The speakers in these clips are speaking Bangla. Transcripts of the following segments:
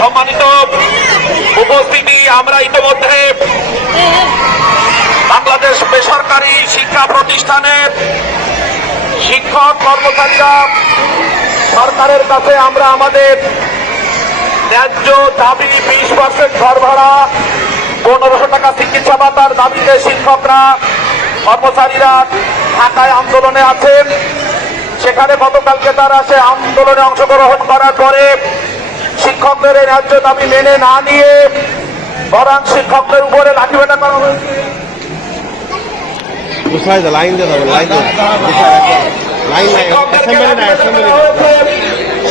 সম্মানিত উপস্থিতি, আমরা ইতিমধ্যে বাংলাদেশ বেসরকারি শিক্ষা প্রতিষ্ঠানের শিক্ষক কর্মচারীরা সরকারের কাছে আমরা আমাদের ন্যায্য দাবি 20% ঘর ভাড়া, 1500 টাকা চিকিৎসা ভাতার দাবিতে শিক্ষকরা কর্মচারীরা ঢাকায় আন্দোলনে আছেন। সেখানে গতকালকে তারা সে আন্দোলনে অংশগ্রহণ করার পরে শিক্ষকদের এই ন্যায্য দাবি মেনে না নিয়ে বরং শিক্ষকদের উপরে লাঠিপেটা করা হয়েছে।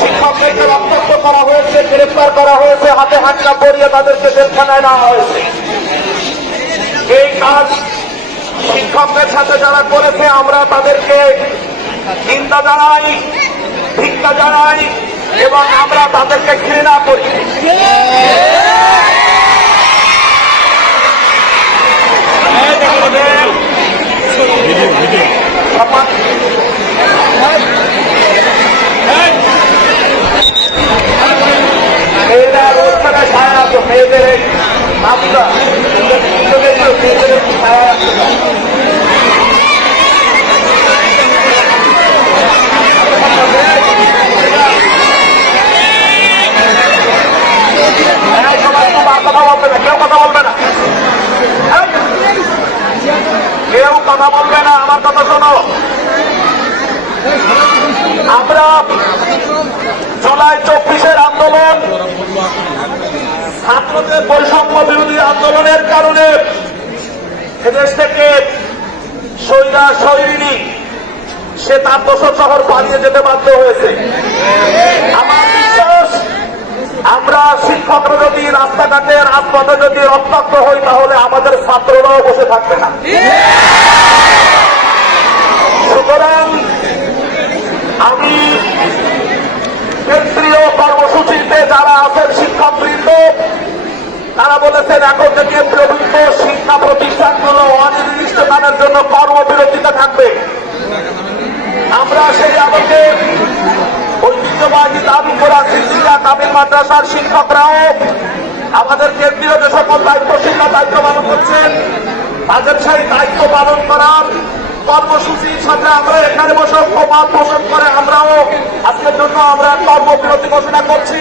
শিক্ষকদেরকে রক্তাক্ত করা হয়েছে, গ্রেফতার করা হয়েছে, হাতে হাতটা পরিয়ে তাদেরকে জেলখানায় নেওয়া হয়েছে। এই কাজ শিক্ষকদের সাথে যারা করেছে আমরা তাদেরকে নিন্দা জানাই, ধিক্কার জানাই এবং আমরা তাদেরকে ঘৃণা করি। মেয়েরা রোজখানে ছায়া আসো, মেয়েদের ছায়া কেউ কথা বলবে না, আমার কথা শোনো। আমরা জুলাই 24-এর আন্দোলন, ছাত্রদের বৈষম্য বিরোধী আন্দোলনের কারণে এদেশ থেকে সৈরিনী সে তার দোসর শহর পালিয়ে যেতে বাধ্য হয়েছে। আমার বিশ্বাস আমরা শিক্ষকরা যদি রাস্তাঘাটে রাজপথে যদি রক্তাক্ত হই তাহলে আমাদের ছাত্ররাও বসে থাকবে না। সুতরাং আমি কেন্দ্রীয় কর্মসূচিতে যারা আছেন শিক্ষকবৃন্দ তারা বলেছেন এখন যে কেন্দ্রীয়বৃন্দ শিক্ষা প্রতিষ্ঠানগুলো অনির্দিষ্টকালের জন্য কর্মবিরতিতে থাকবে। আমরা সেই আলোকে ঐতিহ্যবাহী দাবি করা সিলসিলা কামিল মাদ্রাসার শিক্ষকরাও আমাদের কেন্দ্রীয় যে সকল দায়িত্বশীলরা দায়িত্ব পালন করছেন তাদের সেই দায়িত্ব পালন করার কর্মসূচির সাথে আমরা এখানে বসে প্রমাণ পোষণ করে আমরাও আজকের জন্য আমরা কর্মবিরতি ঘোষণা করছি।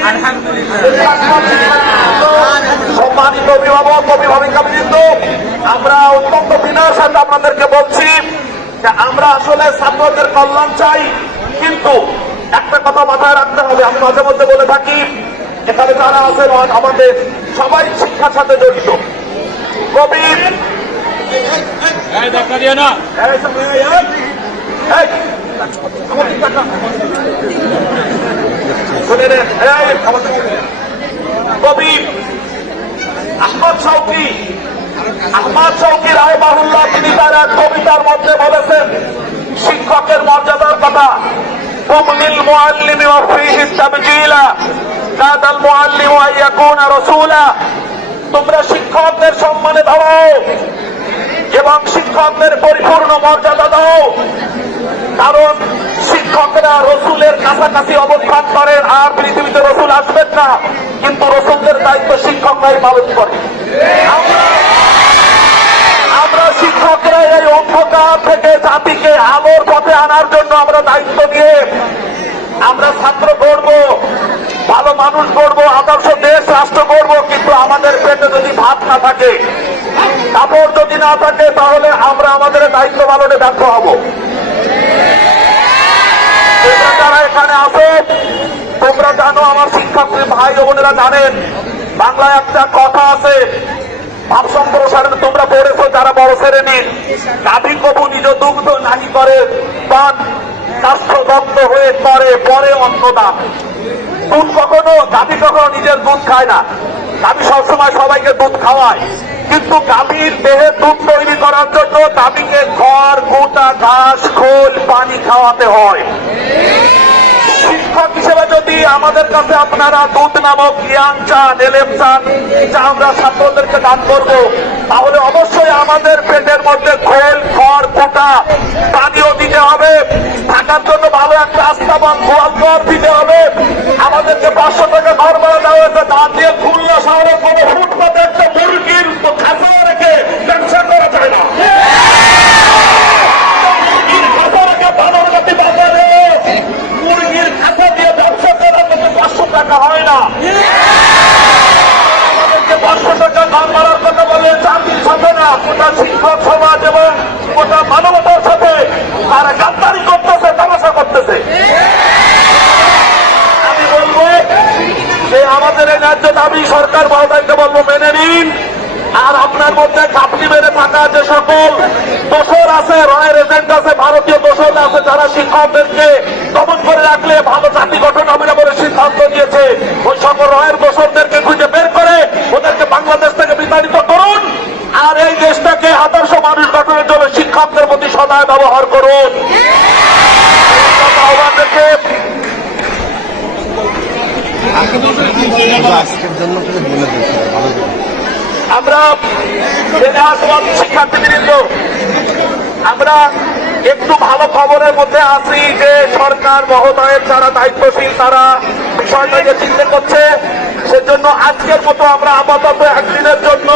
সম্মানিত অভিভাবক অভিভাবিকাবৃন্দ, আমরা অত্যন্ত বিনয়ের সাথে আপনাদেরকে বলছি যে আমরা আসলে ছাত্রদের কল্যাণ চাই, কিন্তু একটা কথা মাথায় রাখতে হবে। আমি মাঝে মধ্যে বলে থাকি এখানে যারা আছেন আমাদের সবাই শিক্ষার সাথে জড়িত। কবি কবি আহমদ শৌকী রাহিমাহুল্লাহ তিনি তার এক কবিতার মধ্যে বলেছেন শিক্ষকের মর্যাদার কথা। তুমনিল মুআল্লিমি ওয়া ফীহি তাবজিলা কাদাল মুআল্লিমু আন ইয়াকুনা রাসূলা। তোমরা শিক্ষকদের সম্মানে দাও এবং শিক্ষকদের পরিপূর্ণ মর্যাদা দাও, কারণ শিক্ষকরা রসুলের কাছাকাছি অবস্থান করেন। আর পৃথিবীতে রসুল আসবেন না, কিন্তু রসুলদের দায়িত্ব শিক্ষকরাই পালন করে। আমরা শিক্ষকরা এই অন্ধকার থেকে জাতিকে আলোর পথে আনার জন্য আমরা দায়িত্ব নিয়ে আমরা ছাত্র গড়ব, ভালো মানুষ গড়ব, আদর্শ দেশ রাষ্ট্র গড়ব। কিন্তু আমাদের পেটে যদি ভাত না থাকে, কাপড় যদি না থাকে, তাহলে আমরা আমাদের দায়িত্ব পালনে ব্যর্থ হব। যারা এখানে আছে তোমরা জানো, আমার শিক্ষক ভাই বোনেরা জানেন, বাংলায় একটা কথা আছে ভাব সম্প্রসারণ তোমরা পড়েছো যারা বড় শ্রেণীর, গাভী কবু নিজ দুগ্ধ নাহি করে পান, স্বাস্থ্যদগ্ধ হয়ে করে পরে অন্নদান। দুধ কখনো গাভী কখনো নিজের দুধ খায় না, গাভী সবসময় সবাইকে দুধ খাওয়ায়, কিন্তু গাভীর দেহে দুধ তৈরি করার জন্য গাভীকে খড়, গোটা ঘাস, খোল, পানি খাওয়াতে হয়। শিক্ষক হিসেবে যদি আমাদের কাছে আপনারা দুধ নামক জ্ঞান চান, এলেম চান, যা আমরা ছাত্রদেরকে দান করব, তাহলে অবশ্যই আমাদের পেটের মধ্যে খোল, খড়, কুটা, পানিও দিতে হবে। থাকার জন্য ভালো একটা আস্থাবান গোয়াল ঘর দিতে হবে। আমাদেরকে 500 টাকা ঘর ভাড়া দেওয়া হয়েছে, তা দিয়ে খুলনা শহরে কোনো ফুটপাতে একটা মুরগির খাঁচা রেখে ব্যবসা করা যায় না। মুরগির খাঁচা রেখে বানরঘাটি বাজারে মুরগির খাঁচা দিয়ে ব্যবসা করার মতো 500 টাকা হয় না। আমাদেরকে 500 টাকা ঘর ভাড়ার কথা বলে চাকরির সাথে না, গোটা শিক্ষক সমাজ এবং গোটা মানবতার সাথে তারা গাদ্দারি করতেছে, তামাশা করতেছে। আমি বলবো যে আমাদের এই ন্যায্য দাবি সরকার মহোদয়কে বলবো মেনে নিন। আর আপনার মধ্যে ঘাপটি মেরে থাকা যে সকল দোসর আছে, রয়ের এজেন্ট আছে, ভারতীয় দোসর আছে, যারা শিক্ষকদেরকে দমন করে রাখলে ভালো জাতি গঠন হবে না বলে সিদ্ধান্ত নিয়েছে, ওই সকল রয়ের দোসরদেরকে খুঁজে বের করে ওদেরকে বাংলাদেশ থেকে বিতাড়িত করুন। আর এই দেশটাকে 1,000 মানুষ গঠনের জন্য শিক্ষকদের প্রতি সদয় ব্যবহার করুন। আহ্বান রেখে আজকের জন্য বলে দিচ্ছি ভালো করে। আমরা শিক্ষার্থীবৃন্দ, আমরা একটু ভালো খবরের মধ্যে আছি যে সরকার মহোদয়ের যারা দায়িত্বশীল তারা বিষয়টাকে চিন্তা করছে। সেজন্য আজকের মতো আমরা আপাতত একদিনের জন্য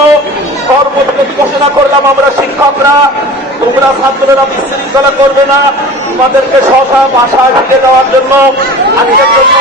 কর্মবিরতি ঘোষণা করলাম। আমরা শিক্ষকরা, তোমরা ছাত্ররা বিশৃঙ্খলা করবে না, তোমাদেরকে স্বশা বাসায় ফিরে যাওয়ার জন্য আজকের জন্য